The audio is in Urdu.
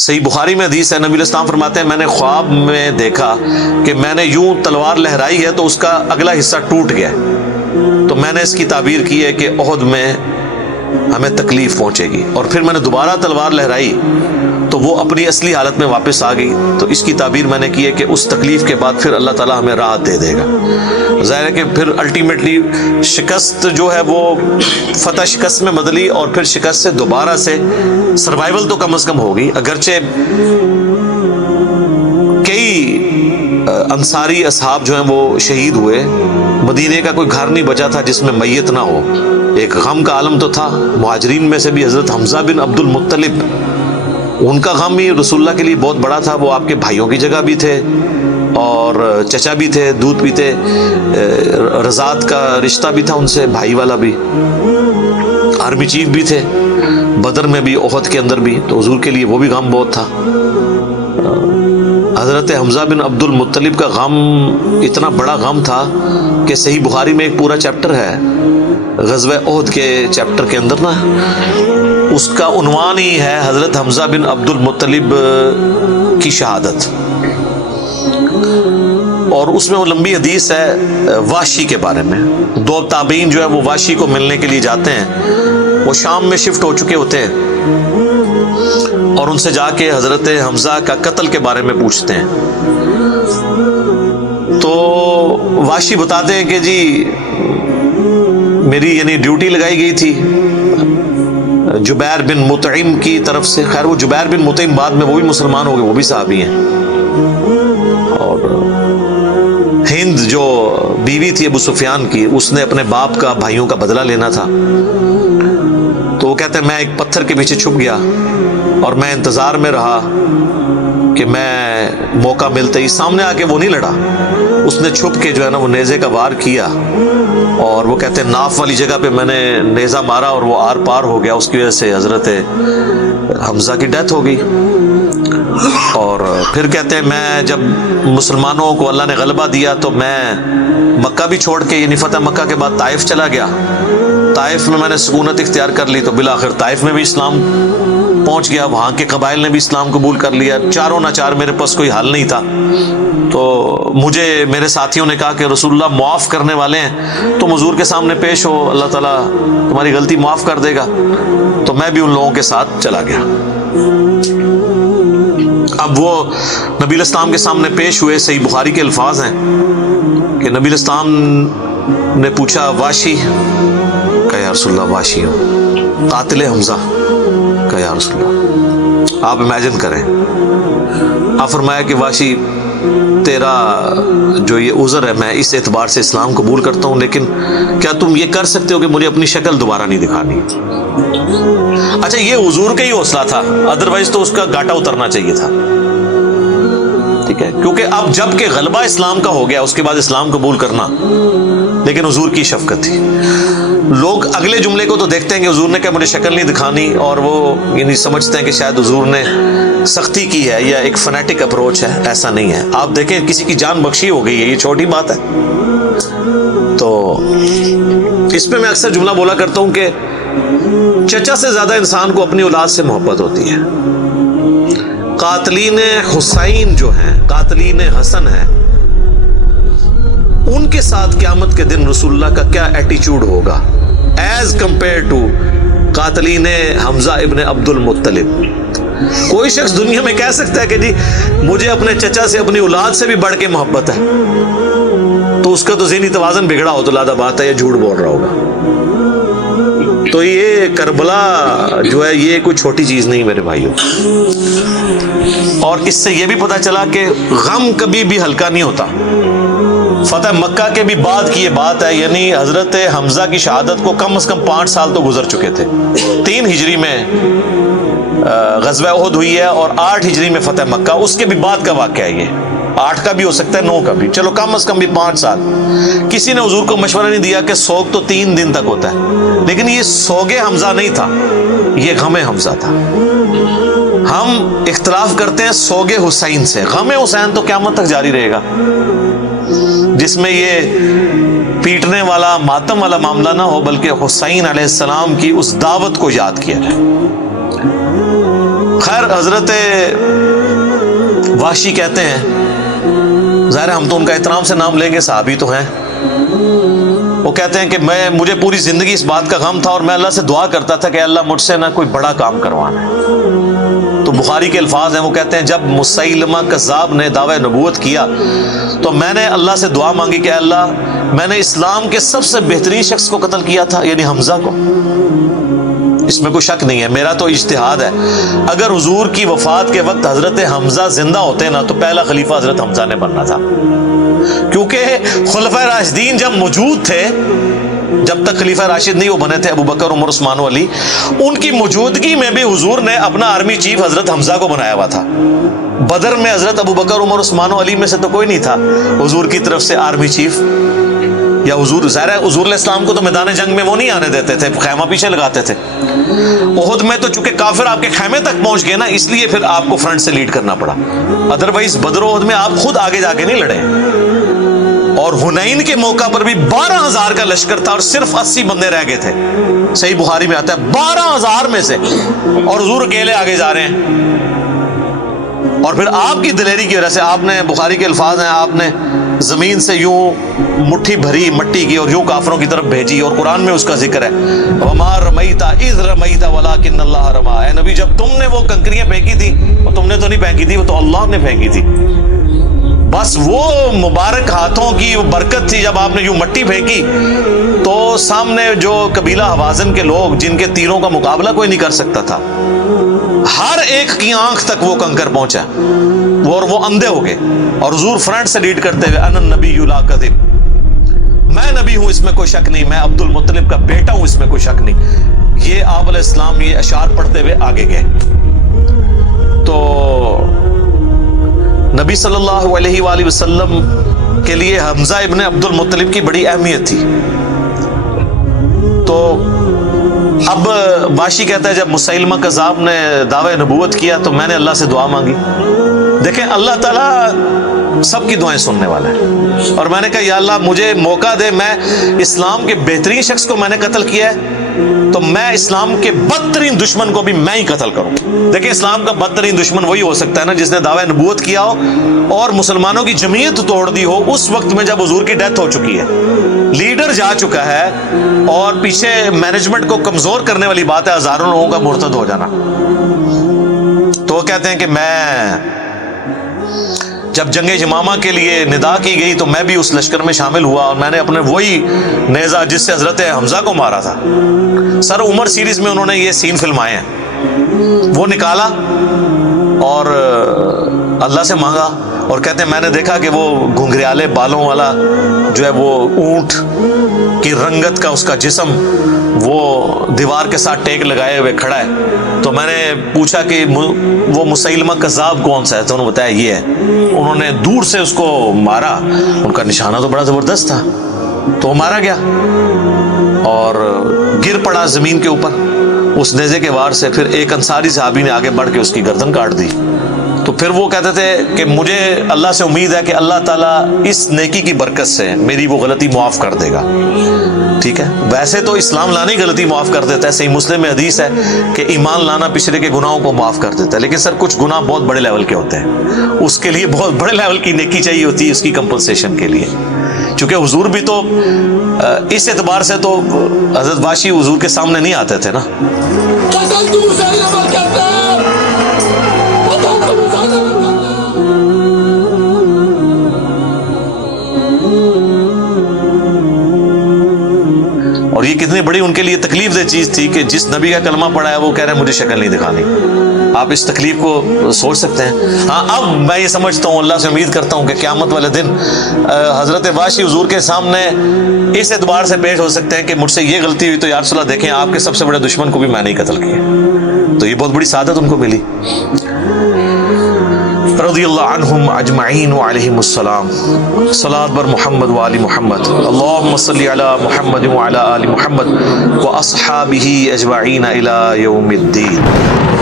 صحیح بخاری میں حدیث ہے، نبی علیہ السلام فرماتے ہیں میں نے خواب میں دیکھا کہ میں نے یوں تلوار لہرائی ہے تو اس کا اگلا حصہ ٹوٹ گیا، تو میں نے اس کی تعبیر کی ہے کہ احد میں ہمیں تکلیف پہنچے گی، اور پھر میں نے دوبارہ تلوار لہرائی تو وہ اپنی اصلی حالت میں واپس آ گئی، تو اس کی تعبیر میں نے کی ہے کہ اس تکلیف کے بعد پھر اللہ تعالیٰ ہمیں راحت دے دے گا۔ ظاہر ہے کہ پھر الٹیمیٹلی شکست جو ہے وہ فتح شکست میں بدلی، اور پھر شکست سے دوبارہ سے سروائیول تو کم از کم ہوگی، اگرچہ کئی انصاری اصحاب جو ہیں وہ شہید ہوئے، مدینے کا کوئی گھر نہیں بچا تھا جس میں میت نہ ہو، ایک غم کا عالم تو تھا۔ مہاجرین میں سے بھی حضرت حمزہ بن عبد المطلب، ان کا غم ہی رسول اللہ کے لیے بہت بڑا تھا، وہ آپ کے بھائیوں کی جگہ بھی تھے اور چچا بھی تھے، دودھ بھی تھے، رضاعت کا رشتہ بھی تھا ان سے، بھائی والا بھی، آرمی چیف بھی تھے، بدر میں بھی احد کے اندر بھی، تو حضور کے لیے وہ بھی غم بہت تھا۔ حضرت حمزہ بن عبد المطلب کا غم اتنا بڑا غم تھا کہ صحیح بخاری میں ایک پورا چیپٹر ہے غزوہ احد کے چیپٹر کے اندر نا، اس کا عنوان ہی ہے حضرت حمزہ بن عبد المطلب کی شہادت، اور اس میں وہ لمبی حدیث ہے وحشی کے بارے میں۔ دو تابعین جو ہے وہ وحشی کو ملنے کے لیے جاتے ہیں، وہ شام میں شفٹ ہو چکے ہوتے ہیں، اور ان سے جا کے حضرت حمزہ کا قتل کے بارے میں پوچھتے ہیں، تو وحشی بتاتے ہیں کہ جی میری یعنی ڈیوٹی لگائی گئی تھی جبیر بن مطعم کی طرف سے، خیر وہ جبیر بن مطعم بعد میں وہ بھی مسلمان ہو گئے، وہ بھی صحابی ہیں، اور ہند جو بیوی تھی ابو سفیان کی، اس نے اپنے باپ کا بھائیوں کا بدلہ لینا تھا، تو وہ کہتے ہیں میں ایک پتھر کے پیچھے چھپ گیا اور میں انتظار میں رہا کہ میں موقع ملتے ہی، سامنے آ کے وہ نہیں لڑا، اس نے چھپ کے جو ہے نا وہ نیزے کا وار کیا، اور وہ کہتے ہیں ناف والی جگہ پہ میں نے نیزہ مارا اور وہ آر پار ہو گیا، اس کی وجہ سے حضرت حمزہ کی ڈیتھ ہو گئی۔ اور پھر کہتے ہیں میں جب مسلمانوں کو اللہ نے غلبہ دیا تو میں مکہ بھی چھوڑ کے، یعنی فتح مکہ کے بعد طائف چلا گیا، طائف میں نے سکونت اختیار کر لی، تو بالآخر طائف میں بھی اسلام پہنچ گیا، وہاں کے قبائل نے بھی اسلام قبول کر لیا، چاروں ناچار میرے پاس کوئی حل نہیں تھا، تو مجھے میرے ساتھیوں نے کہا کہ رسول اللہ معاف کرنے والے ہیں، تم حضور کے سامنے پیش ہو، اللہ تعالیٰ تمہاری غلطی معاف کر دے گا، تو میں بھی ان لوگوں کے ساتھ چلا گیا۔ اب وہ نبی علیہ السلام کے سامنے پیش ہوئے، صحیح بخاری کے الفاظ ہیں کہ نبی علیہ السلام نے پوچھا واشی کہ یا رسول اللہ واشی ہوں، قاتل حمزہ کہ یا رسول اللہ، آپ امیجن کریں، آپ فرمایا کہ واشی تیرا جو یہ عذر ہے میں اس اعتبار سے اسلام قبول کرتا ہوں، لیکن کیا تم یہ کر سکتے ہو کہ مجھے اپنی شکل دوبارہ نہیں دکھانی؟ اچھا یہ حضور کا ہی حوصلہ تھا، ادروائز تو اس کا گاٹا اترنا چاہیے تھا، ٹھیک ہے، کیونکہ اب جب کہ غلبہ اسلام کا ہو گیا اس کے بعد اسلام قبول کرنا، لیکن حضور کی شفقت تھی۔ لوگ اگلے جملے کو تو دیکھتے ہیں کہ حضور نے کہا مجھے شکل نہیں دکھانی، اور وہ یعنی سمجھتے ہیں کہ شاید حضور نے سختی کی ہے یا ایک فنیٹک اپروچ ہے، ایسا نہیں ہے۔ آپ دیکھیں کسی کی جان بخشی ہو گئی ہے، یہ چھوٹی بات ہے۔ تو اس پہ میں اکثر جملہ بولا کرتا ہوں کہ چچا سے زیادہ انسان کو اپنی اولاد سے محبت ہوتی ہے۔ قاتلین حسین جو ہیں، قاتلین حسن ہیں، ان کے ساتھ قیامت کے دن رسول اللہ کا کیا ایٹیچیوڈ ہوگا ایز کمپیئر ٹو قاتلین حمزہ ابن عبد المطلب۔ کوئی شخص دنیا میں کہہ سکتا ہے کہ جی مجھے اپنے چچا سے اپنی اولاد سے بھی بڑھ کے محبت ہے، تو اس کا تو ذہنی توازن بگڑا ہو تو لادہ بات ہے، یہ جھوٹ بول رہا ہوگا۔ تو یہ کربلا جو ہے یہ کوئی چھوٹی چیز نہیں میرے بھائیوں، اور اس سے یہ بھی پتہ چلا کہ غم کبھی بھی ہلکا نہیں ہوتا۔ فتح مکہ کے بھی بعد کی یہ بات ہے، یعنی حضرت حمزہ کی شہادت کو کم از کم 5 سال تو گزر چکے تھے۔ 3 ہجری میں غزوہ احد ہوئی ہے اور 8 ہجری میں فتح مکہ، اس کے بھی بعد کا واقعہ ہے، یہ 8 کا بھی ہو سکتا ہے 9 کا بھی، چلو کم از کم بھی 5 سال۔ کسی نے حضور کو مشورہ نہیں دیا کہ سوگ تو 3 دن تک ہوتا ہے، لیکن یہ سوگ حمزہ نہیں تھا، یہ غم حمزہ تھا۔ ہم اختلاف کرتے ہیں سوگ حسین سے، غم حسین تو قیامت تک جاری رہے گا، جس میں یہ پیٹنے والا ماتم والا معاملہ نہ ہو، بلکہ حسین علیہ السلام کی اس دعوت کو یاد کیا جائے۔ خیر حضرت وحشی کہتے ہیں، ظاہر ہم تو ان کا احترام سے نام لیں گے، صحابی تو ہیں، وہ کہتے ہیں کہ مجھے پوری زندگی اس بات کا غم تھا اور میں اللہ سے دعا کرتا تھا کہ اللہ مجھ سے نہ کوئی بڑا کام کروانا ہے۔ تو بخاری کے الفاظ ہیں، وہ کہتے ہیں جب مسیلمہ کذاب نے دعوی نبوت کیا تو میں نے اللہ سے دعا مانگی کہ اللہ میں نے اسلام کے سب سے بہترین شخص کو قتل کیا تھا، یعنی حمزہ کو، اس میں کوئی شک نہیں ہے، میرا تو اجتہاد ہے، اگر حضور کی وفات کے وقت حضرت حمزہ زندہ ہوتے نا تو پہلا خلیفہ حضرت حمزہ نے بننا تھا، کیونکہ خلفائے راشدین جب موجود تھے، جب تک خلیفہ راشد نہیں وہ بنے تھے ابو بکر، عمر، عثمان و علی، ان کی موجودگی میں بھی حضور نے اپنا آرمی چیف حضرت حمزہ کو بنایا ہوا تھا۔ بدر میں حضرت ابو بکر، عمر، عثمان و علی میں سے تو کوئی نہیں تھا حضور کی طرف سے آرمی چیف، یا حضور ظاہر ہے حضور علیہ السلام کو تو میدان جنگ میں وہ نہیں آنے دیتے تھے، خیمہ پیچھے لگاتے تھے۔ احد میں تو چونکہ کافر آپ کے خیمے تک پہنچ گئے نا، اس لیے پھر آپ کو فرنٹ سے لیڈ کرنا پڑا، ادروائز بدر و احد میں آپ خود آگے جا کے نہیں لڑے۔ اور حنین کے موقع پر بھی 12,000 کا لشکر تھا اور صرف 80 بندے رہ گئے تھے، صحیح بخاری میں آتا ہے 12,000 میں سے، اور حضور اکیلے آگے جا رہے ہیں۔ اور پھر آپ کی دلیری کی وجہ سے آپ نے، بخاری کے الفاظ ہیں، آپ نے زمین سے یوں مٹھی بھری مٹی کی اور یوں کافروں کی طرف بھیجی، اور قرآن میں اس کا ذکر ہے وَمَا رَمَيْتَ إِذْ رَمَيْتَ وَلَكِنَّ اللَّهَ رَمَىٰ، اے نبی جب تم نے وہ کنکریاں پھینکی تھی وہ تم نے تو نہیں پھینکی تھی، وہ تو اللہ نے پھینکی تھی، بس وہ مبارک ہاتھوں کی برکت تھی۔ جب آپ نے یوں مٹی پھینکی تو سامنے جو قبیلہ حوازن کے لوگ جن کے تیروں کا مقابلہ کوئی نہیں کر سکتا تھا، ہر ایک کی آنکھ تک وہ کنکر پہنچا اور وہ اندھے ہو گئے، اور حضور فرنٹ سے لیڈ کرتے ہوئے انا النبی لا کذب، میں نبی ہوں اس میں کوئی شک نہیں، میں عبد المطلب کا بیٹا ہوں اس میں کوئی شک نہیں، یہ آپ علیہ السلام یہ اشعار پڑھتے ہوئے آگے گئے۔ تو نبی صلی اللہ علیہ وآلہ وسلم کے لیے حمزہ ابن عبد المطلب کی بڑی اہمیت تھی۔ تو اب واشی کہتا ہے جب مسیلمہ کذاب نے دعوی نبوت کیا تو میں نے اللہ سے دعا مانگی۔ دیکھیں اللہ تعالیٰ سب کی دعائیں سننے والا ہے، اور میں نے کہا یا اللہ مجھے موقع دے، میں اسلام کے بہترین شخص کو میں نے قتل کیا ہے تو میں اسلام کے بدترین دشمن کو بھی میں ہی قتل کروں۔ دیکھیں اسلام کا بدترین دشمن وہی ہو سکتا ہے نا جس نے دعوی نبوت کیا ہو اور مسلمانوں کی جمعیت توڑ دی ہو اس وقت میں جب حضور کی ڈیتھ ہو چکی ہے، لیڈر جا چکا ہے، اور پیچھے مینجمنٹ کو کمزور کرنے والی بات ہے ہزاروں لوگوں کا مرتد ہو جانا۔ تو وہ کہتے ہیں کہ میں جب جنگ یمامہ کے لیے ندا کی گئی تو میں بھی اس لشکر میں شامل ہوا، اور میں نے اپنے وہی نیزہ جس سے حضرت حمزہ کو مارا تھا، سر عمر سیریز میں انہوں نے یہ سین فلمائے ہیں، وہ نکالا اور اللہ سے مانگا، اور کہتے ہیں میں نے دیکھا کہ وہ گھنگریالے بالوں والا جو ہے وہ اونٹ کی رنگت کا اس کا جسم وہ دیوار کے ساتھ ٹیک لگائے ہوئے کھڑا ہے۔ تو میں نے پوچھا کہ وہ مسیلمہ کذاب کون سا ہے، تو انہوں نے بتایا یہ ہے۔ انہوں نے دور سے اس کو مارا، ان کا نشانہ تو بڑا زبردست تھا، تو وہ مارا گیا اور گر پڑا زمین کے اوپر اس نیزے کے وار سے۔ پھر ایک انصاری صحابی نے آگے بڑھ کے اس کی گردن کاٹ دی۔ تو پھر وہ کہتے تھے کہ مجھے اللہ سے امید ہے کہ اللہ تعالیٰ اس نیکی کی برکت سے میری وہ غلطی معاف کر دے گا، ٹھیک ہے۔ ویسے تو اسلام لانے کی غلطی معاف کر دیتا ہے، صحیح مسلم میں حدیث ہے کہ ایمان لانا پچھلے کے گناہوں کو معاف کر دیتا ہے، لیکن سر کچھ گناہ بہت بڑے لیول کے ہوتے ہیں، اس کے لیے بہت بڑے لیول کی نیکی چاہیے ہوتی ہے اس کی کمپنسیشن کے لیے، چونکہ حضور بھی تو اس اعتبار سے تو حضرت واشی حضور کے سامنے نہیں آتے تھے نا۔ اور یہ کتنی بڑی ان کے لیے تکلیف دہ چیز تھی کہ جس نبی کا کلمہ پڑھا ہے وہ کہہ رہے ہیں مجھے شکل نہیں دکھانی۔ آپ اس تکلیف کو سوچ سکتے ہیں۔ ہاں اب میں یہ سمجھتا ہوں، اللہ سے امید کرتا ہوں کہ قیامت والے دن حضرت واشی حضور کے سامنے اس اعتبار سے پیش ہو سکتے ہیں کہ مجھ سے یہ غلطی ہوئی تو یا رسول اللہ دیکھیں آپ کے سب سے بڑے دشمن کو بھی میں نہیں قتل کیا، تو یہ بہت بڑی سعادت ان کو ملی۔ رضی اللہ عنہم اجمعین وعلیہم السلام۔ صلاۃ بر محمد وآل محمد، اللہم صلی علی محمد وعلی آل محمد واصحابہ اجمعین الی یوم الدین۔